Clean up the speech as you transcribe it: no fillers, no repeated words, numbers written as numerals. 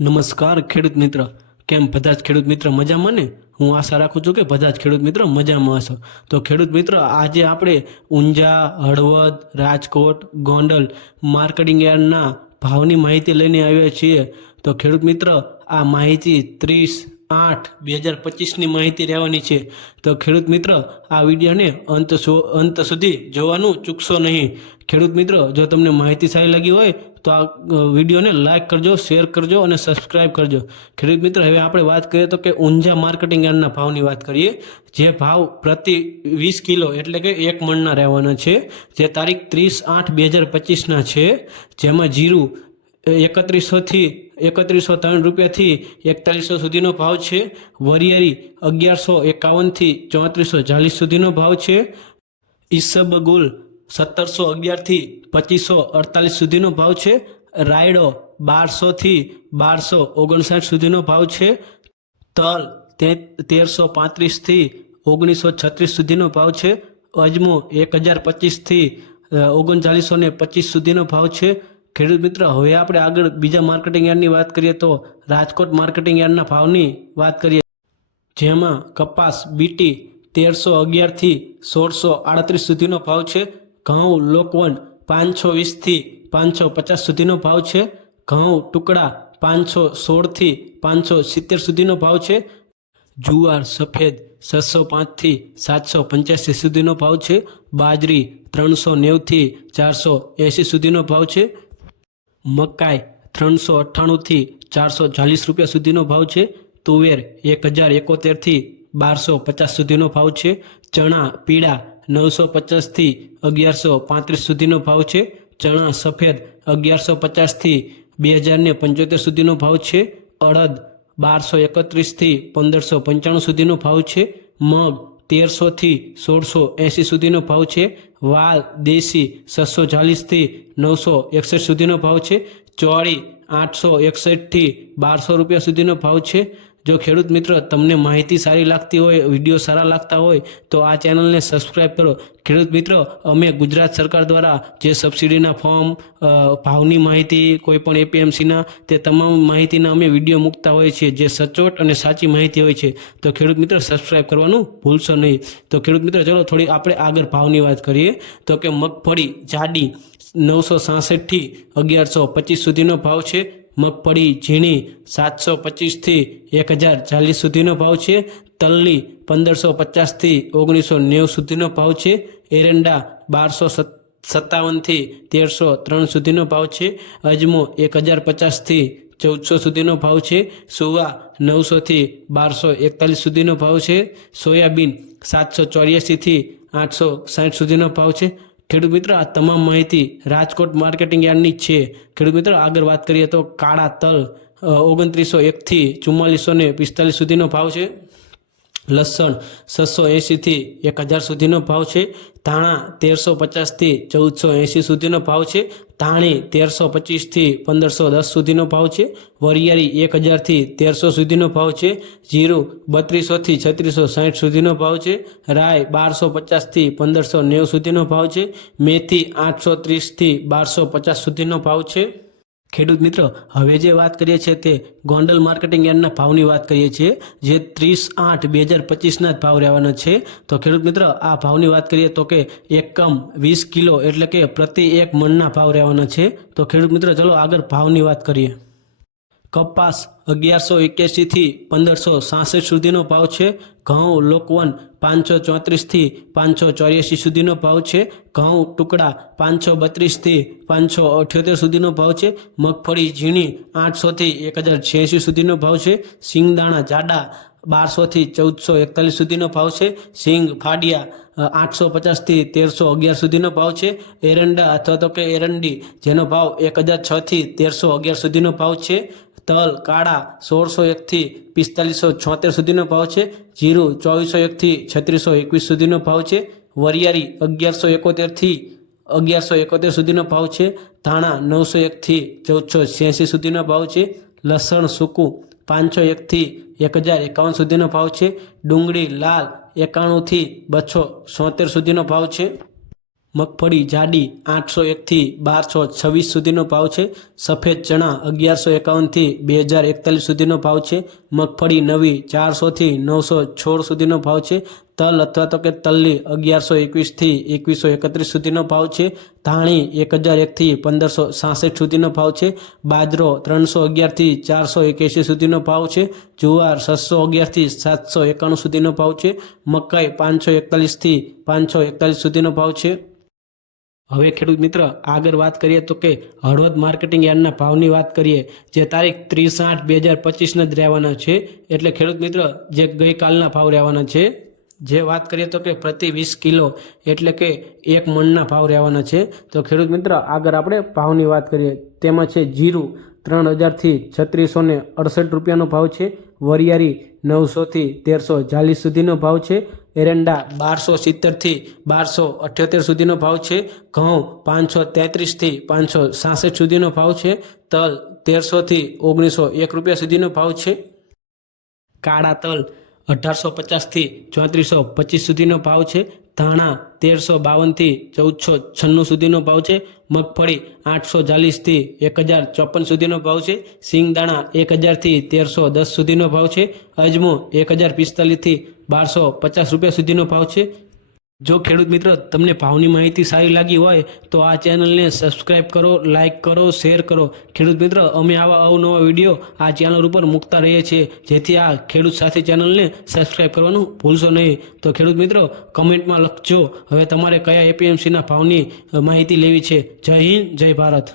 નમસ્કાર ખેડૂત મિત્ર, કેમ બધા જ ખેડૂત મિત્ર મજામાં ને? હું આશા રાખું છું કે બધા જ ખેડૂત મિત્ર મજામાં હશો. તો ખેડૂત મિત્ર, આજે આપણે ઊંઝા, હળવદ, રાજકોટ, ગોંડલ માર્કેટિંગ યાર્ડના ભાવની માહિતી લઈને આવ્યા છીએ. તો ખેડૂત મિત્ર, આ માહિતી 30/8/2025ની માહિતી રહેવાની છે. તો ખેડૂત મિત્ર, આ વિડીયોને અંત સુધી જોવાનું ચૂકશો નહીં. ખેડૂત મિત્ર, જો તમને માહિતી સારી લાગી હોય તો આ વિડીયોને લાઇક કરજો, શેર કરજો અને સબસ્ક્રાઇબ કરજો. ખેડૂત મિત્ર, હવે આપણે વાત કરીએ તો કે ઊંઝા માર્કેટિંગ યાર્ડના ભાવની વાત કરીએ. જે ભાવ પ્રતિ 20 કિલો એટલે કે 1 મણના રહેવાના છે, જે તારીખ 30/8/2025ના છે. જેમાં જીરું 3103 રૂપિયાથી 4100 સુધીનો ભાવ છે. વરિયાળી 1151થી 3440 સુધીનો ભાવ છે. ઈસબગુલ 1711થી 2548 સુધીનો ભાવ છે. રાયડો 1200થી 1259 સુધીનો ભાવ છે. તલ 1335થી 1936 સુધીનો ભાવ છે. અજમો 1025થી 3925 સુધીનો ભાવ છે. ખેડૂત મિત્ર, હવે આપણે આગળ બીજા માર્કેટિંગ યાર્ડની વાત કરીએ તો રાજકોટ માર્કેટિંગ યાર્ડના ભાવની વાત કરીએ. જેમાં કપાસ બીટી 1311થી 1638 સુધીનો ભાવ છે. ઘઉં લોકવન 520થી 550 સુધીનો ભાવ છે. ઘઉં ટુકડા 516થી 570 સુધીનો ભાવ છે. જુવાર સફેદ 605થી 785 સુધીનો ભાવ છે. બાજરી 390થી 480 સુધીનો ભાવ છે. મકાઈ 398થી 440 રૂપિયા સુધીનો ભાવ છે. તુવેર 1071થી 1250 સુધીનો ભાવ છે. ચણા પીળા 950થી 1135 સુધીનો ભાવ છે. ચણા સફેદ 1150થી 2075 સુધીનો ભાવ છે. અડદ 1231થી 1595 સુધીનો ભાવ છે. મગ 1300થી 1680 સુધીનો ભાવ છે. વાલ દેશી 640થી 961 સુધીનો ભાવ છે. ચોળી 861થી 1200 રૂપિયા સુધીનો ભાવ છે. જો ખેડૂત મિત્ર, તમને માહિતી સારી લાગતી હોય, વિડીયો સારા લાગતા હોય તો આ ચેનલને સબસ્ક્રાઈબ કરો. ખેડૂત મિત્ર, અમે ગુજરાત સરકાર દ્વારા જે સબસિડીના ફોર્મ, ભાવની માહિતી, કોઈપણ એપીએમસીના, તે તમામ માહિતીના અમે વિડીયો મૂકતા હોઈએ છીએ, જે સચોટ અને સાચી માહિતી હોય છે. તો ખેડૂત મિત્ર, સબસ્ક્રાઈબ કરવાનું ભૂલશો નહીં. તો ખેડૂત મિત્ર, ચલો થોડી આપણે આગળ ભાવની વાત કરીએ. તો કે મગફળી જાડી 966થી 1125 સુધીનો ભાવ છે. મગફળી ઝીણી 725થી 1040 સુધીનો ભાવ છે. તલની 1550થી 1990 સુધીનો ભાવ છે. એરંડા 1257થી 1303 સુધીનો ભાવ છે. અજમો 1050થી 1400 સુધીનો ભાવ છે. સુવા 900થી 1241 સુધીનો ભાવ છે. સોયાબીન 784થી 860 સુધીનો ભાવ છે. ખેડૂત મિત્ર, આ તમામ માહિતી રાજકોટ માર્કેટિંગ યાર્ડની છે. ખેડૂત મિત્ર, આગળ વાત કરીએ તો કાળા તલ 2901થી 4445 સુધીનો ભાવ છે. લસણ 680થી 1000 સુધીનો ભાવ છે. ધાણા 1350થી 1480 સુધીનો ભાવ છે. ધાણી 1325થી 1510 સુધીનો ભાવ છે. વરિયાળી 1000થી 1300 સુધીનો ભાવ છે. જીરું 3200થી 3660 સુધીનો ભાવ છે. રાય 1250થી 1590 સુધીનો ભાવ છે. મેથી 830થી 1250 સુધીનો ભાવ છે. ખેડૂત મિત્ર, હવે જે વાત કરીએ છીએ તે ગોંડલ માર્કેટિંગ યાર્ડના ભાવની વાત કરીએ છીએ, જે 30/8/2025ના જ ભાવ રહેવાના છે. તો ખેડૂત મિત્ર, આ ભાવની વાત કરીએ તો કે એકમ 20 કિલો એટલે કે પ્રતિ 1 મણના ભાવ રહેવાના છે. તો ખેડૂત મિત્ર, ચલો આગળ ભાવની વાત કરીએ. કપાસ 1181થી 1566 સુધીનો ભાવ છે. ઘઉં લોકવન 534થી 584 સુધીનો ભાવ છે. ઘઉં ટુકડા 532થી 578 સુધીનો ભાવ છે. મગફળી ઝીણી 800થી 1086 સુધીનો ભાવ છે. સિંગદાણા જાડા 1200થી 1441 સુધીનો ભાવ છે. સિંગ ફાડિયા 850થી 1311 સુધીનો ભાવ છે. એરંડા અથવા તો કે એરંડી, જેનો ભાવ 1006થી 1311 સુધીનો ભાવ છે. તલ કાળા 1601થી 4576 સુધીનો ભાવ છે. જીરું 2401થી 3621 સુધીનો ભાવ છે. વરિયાળી 1171થી 1171 સુધીનો ભાવ છે. ધાણા 901થી 1486 સુધીનો ભાવ છે. લસણ સૂકું 501થી 1051 સુધીનો ભાવ છે. ડુંગળી લાલ 91થી 276 સુધીનો ભાવ છે. મગફળી જાડી 801 થી 1226 સુધીનો ભાવ છે। સફેદ ચણા 1151 થી 2041 સુધીનો ભાવ છે। મગફળી નવી 400 થી 916 સુધીનો ભાવ છે। તલ અથવા તો કે તલની 1121 થી 2131 સુધીનો ભાવ છે। ધાણી 1001 થી 1566 સુધીનો ભાવ છે। બાજરો 311 થી 481 સુધીનો ભાવ છે। જુવાર 611 થી 791 સુધીનો ભાવ છે। મકાઈ 541 થી 541 સુધીનો ભાવ છે। હવે ખેડૂત મિત્ર આગળ વાત કરીએ તો કે હળવદ માર્કેટિંગ યાર્ડના ભાવની વાત કરીએ, જે તારીખ 30/8/2025 જ રહેવાના છે। એટલે ખેડૂત મિત્ર જે ગઈકાલના ભાવ રહેવાના છે, જે વાત કરીએ તો કે પ્રતિ 20 કિલો એટલે કે 1 મણના ભાવ રહેવાના છે। તો ખેડૂત મિત્ર આગળ આપણે ભાવની વાત કરીએ, તેમાં છે જીરું 3000 થી 3668 રૂપિયાનો ભાવ છે। વરિયાળી 900 થી 1340 સુધીનો ભાવ છે। એરંડા 1270 થી 1278 સુધીનો ભાવ છે। ઘઉં 533 થી 566 સુધીનો ભાવ છે। તલ 1300 થી 1901 રૂપિયા સુધીનો ભાવ છે। કાળા તલ 1850 થી 3425 સુધીનો ભાવ છે। ધાણા 1352 થી 1496 સુધીનો ભાવ છે। મગફળી 840 થી 1054 સુધીનો ભાવ છે। સિંગદાણા 1000 થી 1310 સુધીનો ભાવ છે। અજમો 1045 થી 1250 રૂપિયા સુધીનો ભાવ છે। જો ખેડૂત મિત્રો તમને ભાવની માહિતી સારી લાગી હોય તો આ ચેનલને સબસ્ક્રાઇબ કરો, લાઇક કરો, શેર કરો। ખેડૂત મિત્રો અમે આવા અવનવા વિડીયો આ ચેનલ ઉપર મૂકતા રહીએ છીએ, જેથી આ ખેડૂત સાથી ચેનલને સબસ્ક્રાઇબ કરવાનું ભૂલશો નહીં। તો ખેડૂત મિત્રો કમેન્ટમાં લખજો હવે તમારે કયા એપીએમસીના ભાવની માહિતી લેવી છે। જય હિન્દ, જય ભારત।